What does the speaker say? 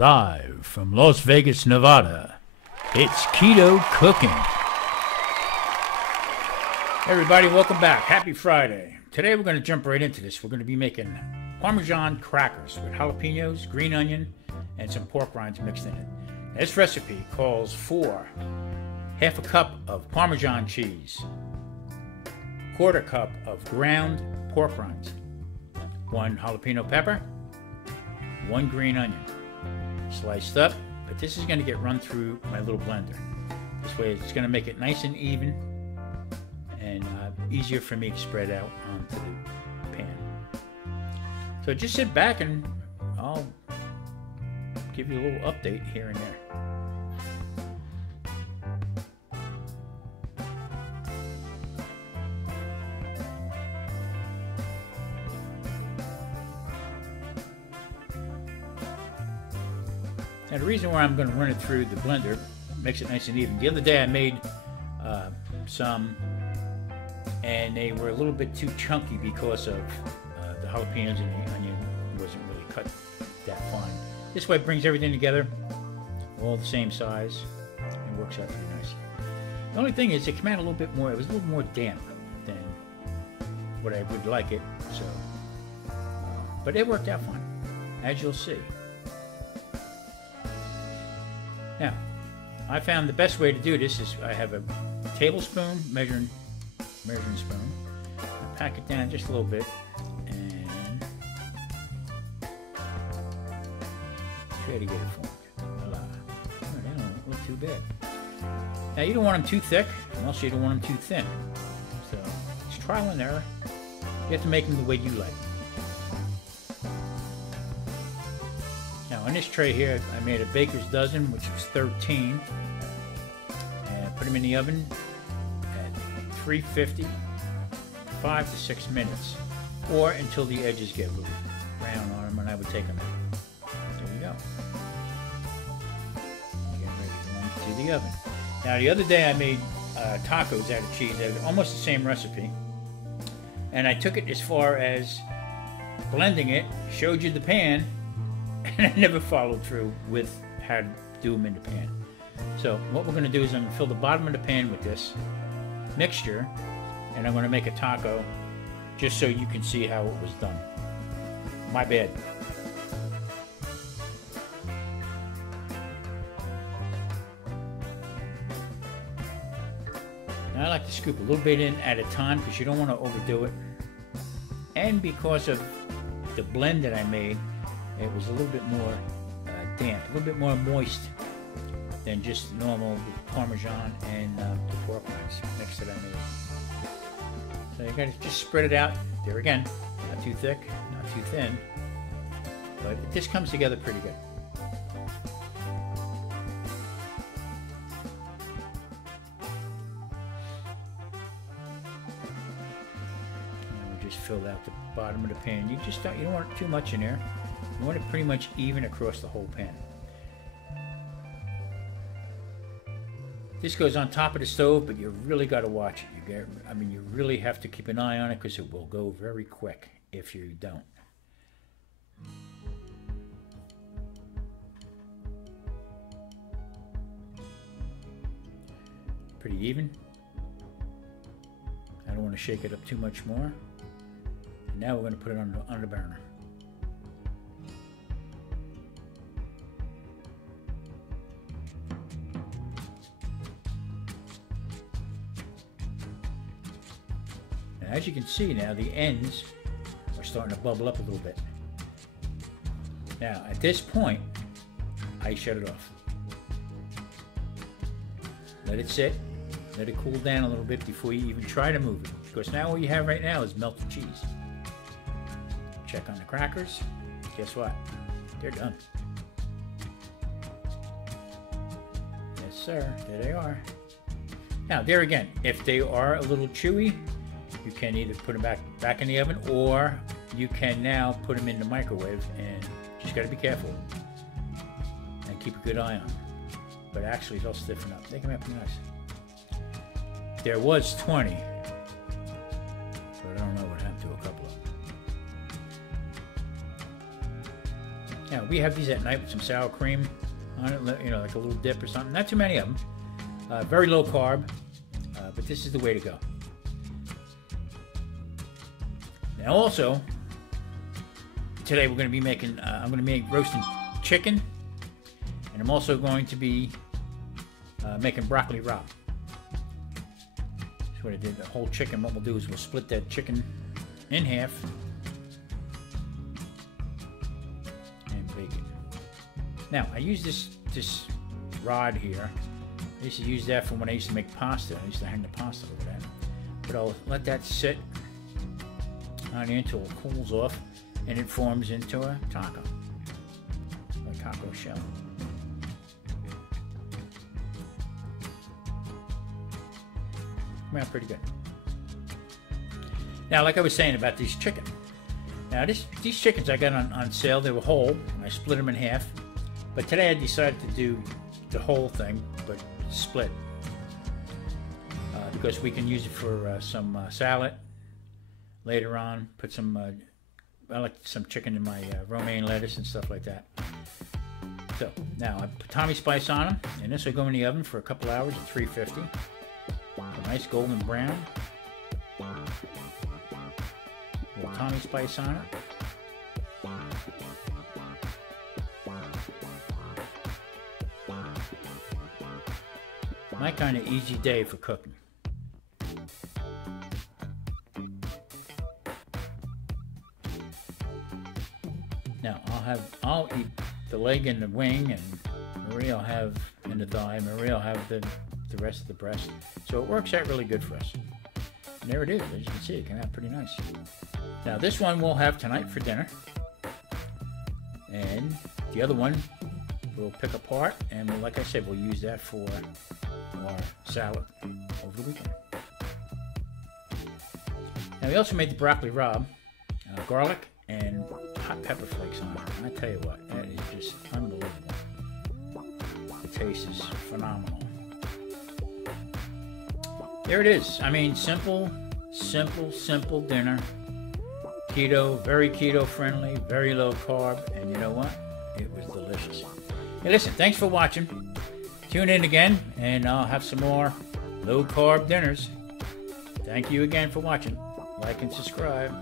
Live from Las Vegas, Nevada, it's Keto Cooking. Hey everybody, welcome back. Happy Friday. Today we're going to jump right into this. We're going to be making Parmesan crackers with jalapenos, green onion, and some pork rinds mixed in it. This recipe calls for half a cup of Parmesan cheese, quarter cup of ground pork rinds, 1 jalapeno pepper, 1 green onion, sliced up, but this is going to get run through my little blender. This way it's going to make it nice and even and easier for me to spread out onto the pan. So just sit back and I'll give you a little update here and there. Now the reason why I'm going to run it through the blender makes it nice and even. The other day I made some and they were a little bit too chunky because of the jalapenos and the onion wasn't really cut that fine. This way it brings everything together, all the same size, and works out pretty nice. The only thing is it came out a little bit more, it was a little more damp than what I would like it, so, but it worked out fine, as you'll see. Now, I found the best way to do this is I have a tablespoon measuring spoon. I pack it down just a little bit and try to get it formed. Voila. Oh, that don't look too bad. Now you don't want them too thick, and also you don't want them too thin. So it's trial and error. You have to make them the way you like. Now on this tray here, I made a baker's dozen, which was 13, and I put them in the oven at 350, 5 to 6 minutes, or until the edges get a little brown on them, and I would take them out. There you go. Get ready to run to the oven. Now the other day I made tacos out of cheese. They were almost the same recipe, and I took it as far as blending it, showed you the pan, and I never followed through with how to do them in the pan. So what we're going to do is I'm going to fill the bottom of the pan with this mixture, and I'm going to make a taco just so you can see how it was done. My bad. Now I like to scoop a little bit in at a time because you don't want to overdo it, and because of the blend that I made, it was a little bit more damp, a little bit more moist than just normal Parmesan and the pork rinds mix that I made. So you gotta just spread it out. There again, not too thick, not too thin, but it just comes together pretty good. And we just filled out the bottom of the pan. You don't want too much in there. You want it pretty much even across the whole pan. This goes on top of the stove, but you really got to watch it. You really have to keep an eye on it because it will go very quick if you don't. Pretty even. I don't want to shake it up too much more. And now we're going to put it on the burner. As you can see now, the ends are starting to bubble up a little bit. Now, at this point, I shut it off. Let it sit, let it cool down a little bit before you even try to move it. Because now what you have right now is melted cheese. Check on the crackers. Guess what? They're done. Yes, sir. There they are. Now, there again, if they are a little chewy, you can either put them back in the oven, or you can now put them in the microwave, and just got to be careful and keep a good eye on them. But actually they'll stiffen up. They come out pretty nice. There was 20, but I don't know what happened to a couple of them. Now We have these at night with some sour cream on it, you know, like a little dip or something. Not too many of them. Very low carb, but this is the way to go. Now also, today we're going to be making, I'm going to be roasting chicken, and I'm also going to be making broccoli rabe. That's what I did, the whole chicken. What we'll do is we'll split that chicken in half and bake it. Now, I use this rod here. I used to use that for when I used to make pasta. I used to hang the pasta over that. But I'll let that sit on here until it cools off and it forms into a taco shell. Come out pretty good. Now, like I was saying about these chicken. Now, these chickens I got on sale. They were whole. I split them in half. But today I decided to do the whole thing, but split. Because we can use it for some salad later on. Put some, I like some chicken in my romaine lettuce and stuff like that. So, now I put Tommy spice on them. And this will go in the oven for a couple hours at 350. A nice golden brown. Little Tommy spice on it. My kind of easy day for cooking. Now I'll eat the leg and the wing, and Maria will have and the thigh. Maria will have the rest of the breast. So it works out really good for us. And there it is. As you can see, it came out pretty nice. Now this one we'll have tonight for dinner, and the other one we'll pick apart, and like I said, we'll use that for our salad over the weekend. Now we also made the broccoli rabe, garlic and hot pepper flakes on it. And I tell you what, that is just unbelievable. The taste is phenomenal. There it is. I mean, simple dinner. Keto, very keto friendly, very low carb, and you know what? It was delicious. Hey, listen, thanks for watching. Tune in again, and I'll have some more low carb dinners. Thank you again for watching. Like and subscribe.